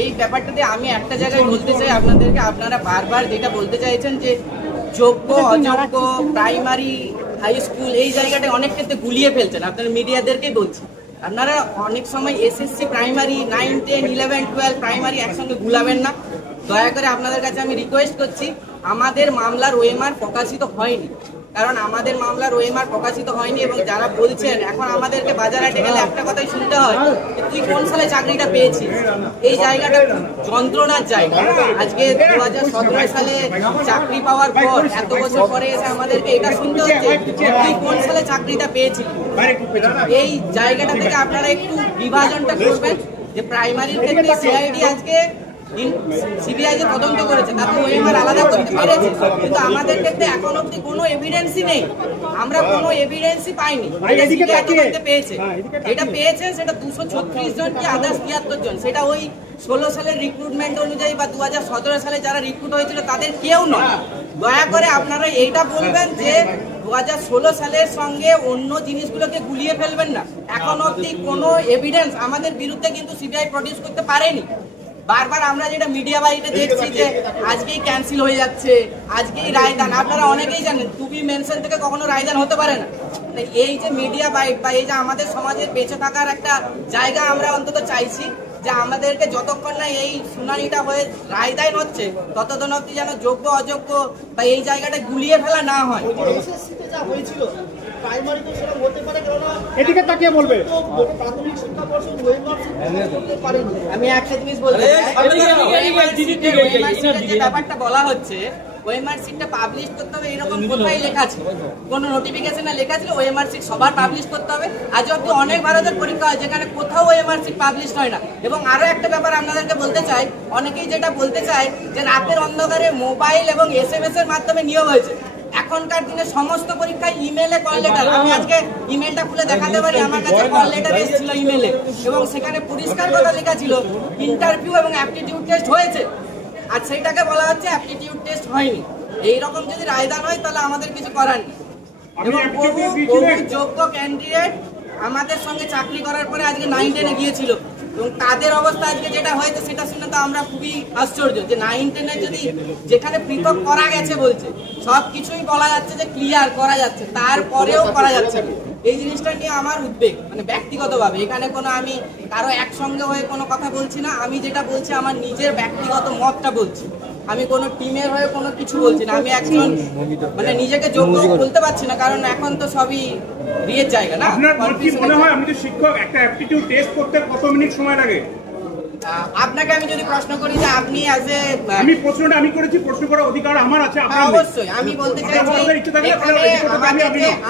এই ব্যাপারটাতে আমি একটা জায়গায় বলতে চাই আপনাদেরকে, আপনারা বারবার যেটা বলতে চাইছেন যে যোগ্য অযোগ্য প্রাইমারি হাই স্কুল এই জায়গাটা অনেক ক্ষেত্রে গুলিয়ে ফেলছেন। আপনারা মিডিয়াদেরকেই বলছি, আপনারা অনেক সময় এসএসসি প্রাইমারি 9, 10, 11, 12 প্রাইমারি একসঙ্গে গুলাবেন না। দয়া করে আপনাদের কাছে আমি রিকোয়েস্ট করছি, আমাদের মামলার ওএমআর প্রকাশিত হয়নি, কারণ আমাদের মামলার ওএমআর প্রকাশিত হয়নি। এবং যারা বলছেন এখন আমাদেরকে বাজারহাটে গেলে একটা কথাই শুনতে হয় যে তুই কোন সালে চাকরিটা পেয়েছিস, এই জায়গাটা যন্ত্রণার জায়গা। আজকে 2017 সালে চাকরি পাওয়ার পর এত বছর পরে এসে আমাদেরকে এটা শুনতে হচ্ছে তুই কোন সালে চাকরিটা পেয়েছিস। এই জায়গাটা থেকে আপনারা একটু বিভাজনটা করবেন যে প্রাইমারির ক্ষেত্রে সিআইডি আজকে সিবিআই যে তদন্ত করেছে তাতে ওএমআর আলাদা করতে পেরেছে, কিন্তু আমাদের ক্ষেত্রে এখন অব্দি কোনো এভিডেন্সই নেই, আমরা কোনো এভিডেন্সই পাইনি। এটা পেয়েছে সেটা 236 জন কি আদার্স 73 জন, সেটা ওই 16 সালের রিক্রুটমেন্ট অনুযায়ী বা 2017 সালে যারা রিক্রুট হয়েছিল তাদের কেউ নয়। দয়া করে আপনারা এইটা বলবেন যে 2016 সালের সঙ্গে অন্য জিনিসগুলোকে গুলিয়ে ফেলবেন না। এখন অব্দি কোনো এভিডেন্স আমাদের বিরুদ্ধে কিন্তু সিবিআই প্রডিউস করতে পারেনি। বারবার আমরা যেটা মিডিয়া বাড়িতে দেখছি যে আজকেই ক্যান্সেল হয়ে যাচ্ছে, আজকেই রায়দান। আপনারা অনেকেই জানেন টু বি মেনশন থেকে কখনো রায়দান হতে পারে না। এই যে মিডিয়া বাইট বা এই যে আমাদের সমাজের বেঁচে থাকার একটা জায়গা আমরা অন্তত চাইছি যে আমাদেরকে যতক্ষণ না এই শুনানিটা হয়ে রায়দান হচ্ছে ততক্ষণ অব্দি যেন যোগ্য অযোগ্য বা এই জায়গাটা গুলিয়ে ফেলা না হয়। এদিকে তাকিয়ে বলবে। আমি একটা জিনিস বলতে চাই, ব্যাপারটা বলা হচ্ছে ওএমআর সিটটা পাবলিশ করতে হবে এরকম কোথায় লেখা ছিল? কোনো নোটিফিকেশনে লেখা ছিল ওএমআর সিট সবার পাবলিশ করতে হবে? আজ অব্দি অনেক ভারতের পরীক্ষা হয় যেখানে কোথাও ওএমআর সিট পাবলিশ হয় না। এবং আরো একটা ব্যাপার আপনাদেরকে বলতে চাই, অনেকেই যেটা বলতে চায় যে রাতের অন্ধকারে মোবাইল এবং এসএমএস এর মাধ্যমে নিয়োগ হয়েছে। এখনকার দিনে সমস্ত পরীক্ষায় ইমেলে কল লেটার, আমি আজকে ইমেলটা খুলে দেখাতে পারি, আমার কাছে কল লেটার এসেছিল ইমেলে এবং সেখানে পরিষ্কার কথা লেখা ছিল ইন্টারভিউ এবং অ্যাপটিটিউড টেস্ট হয়েছে, আর সেইটাকে বলা হচ্ছে অ্যাপটিটিউড টেস্ট হয়নি। এইরকম যদি রায়দান হয় তাহলে আমাদের কিছু করার নেই। এবং বহু যোগ্য ক্যান্ডিডেট আমাদের সঙ্গে চাকরি করার পরে আজকে 9, 10-এ গিয়েছিল এবং তাদের অবস্থা আজকে যেটা হয়েছে সেটা শুনে তো আমরা খুবই আশ্চর্য যে 9, 10-এ যদি যেখানে পৃথক করা গেছে বলছে, সব কিছুই বলা যাচ্ছে যে ক্লিয়ার করা যাচ্ছে, তারপরেও করা যাচ্ছে। এই জিনিসটা নিয়ে আমার উদ্বেগ, মানে ব্যক্তিগতভাবে। এখানে কোনো আমি কারো একসঙ্গে হয়ে কোনো কথা বলছি না, আমি যেটা বলছি আমার নিজের ব্যক্তিগত মতটা বলছি, আমি কোনো টিমের হয়ে কোনো কিছু বলছি না। আমি একজন মানে নিজেকে যোগ্য বলতে পারছি না, কারণ এখন তো সবই বিয়ের জায়গা না। আপনার কি মনে হয় আমি তো শিক্ষক, একটা অ্যাপটিটিউড টেস্ট করতে কত মিনিট সময় লাগে? আপনাকে আমি যদি প্রশ্ন করি যে আপনি এজ এ, আমি প্রশ্নটা আমি করেছি, প্রশ্ন করার অধিকার আমার আছে। আপনার অবশ্যই আমি বলতে চাইছি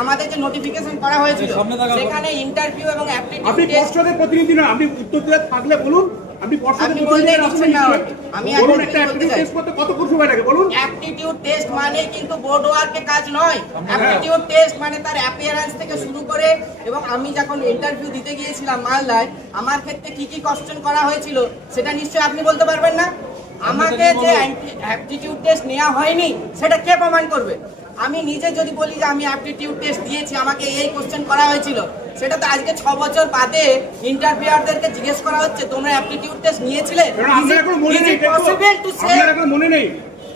আমাদের যে নোটিফিকেশন করা হয়েছিল সেখানে ইন্টারভিউ এবং অ্যাপটিটিউড আপনি পর্ষদের প্রতিনিধি না, আপনি উত্তর দিতে থাকলে বলুন। আপনি পর্ষদের প্রতিনিধি না, আমি বলুন একটা অ্যাপটিটিউড টেস্ট করতে কতক্ষণ সময় লাগে বলুন? অ্যাপটিটিউড টেস্ট মানে কিন্তু বোর্ড ওয়ার্কের কাজ নয়। অ্যাপটিটিউড টেস্ট মানে তার অ্যাপিয়ারেন্স থেকে শুরু করে, এবং আমি যখন ইন্টারভিউ দিতে গিয়েছিলাম মালদায়, আমার ক্ষেত্রে কি কি কোশ্চেন করা হয়েছিল সেটা নিশ্চয়ই আপনি বলতে পারবেন না। আমাকে যে অ্যাপটিটিউড টেস্ট নেওয়া হয়নি সেটা কে প্রমাণ করবে? আমি নিজে যদি বলি যে আমি অ্যাপটিটিউড টেস্ট দিয়েছি, আমাকে এই কোশ্চেন করা হয়েছিল, সেটা তো আজকে 6 বছর বাদে ইন্টারভিউয়ারদেরকে জিজ্ঞেস করা হচ্ছে তোমরা অ্যাপটিটিউড টেস্ট নিয়েছিলে? মনে নেই।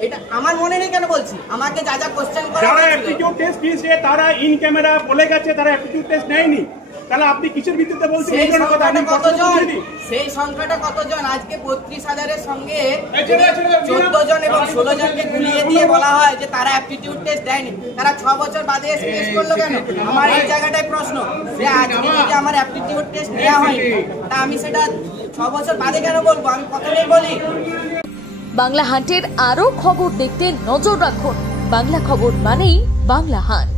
এটা আমার মনে নেই কেন বলছি, আমাকে যা যা কোশ্চেন করা যারা অ্যাপটিটিউড টেস্ট দিয়েছে তারা ইন ক্যামেরা বলে গেছে তারা অ্যাপটিটিউড টেস্ট নেয়নি, তাহলে আপনি কিসের ভিত্তিতে বলছেন? সেই সংখ্যাটা কতজন? আজকে 32,000-এর সঙ্গে 14 জন এবং 16 জনকে গুলিয়ে দিয়ে বলা হয় যে তারা অ্যাপটিটিউড টেস্ট দেয়নি। তারা 6 বছর বাদে এসে টেস্ট করলো কেন? আমার এই জায়গাটায় প্রশ্ন যে আজকে যদি আমার অ্যাপটিটিউড টেস্ট নেওয়া হয়নি তা আমি সেটা 6 বছর বাদে কেন বলবো? আমি প্রথমেই বলি। বাংলা হান্টের আরো খবর দেখতে নজর রাখুন। বাংলা খবর মানেই বাংলা হান্ট।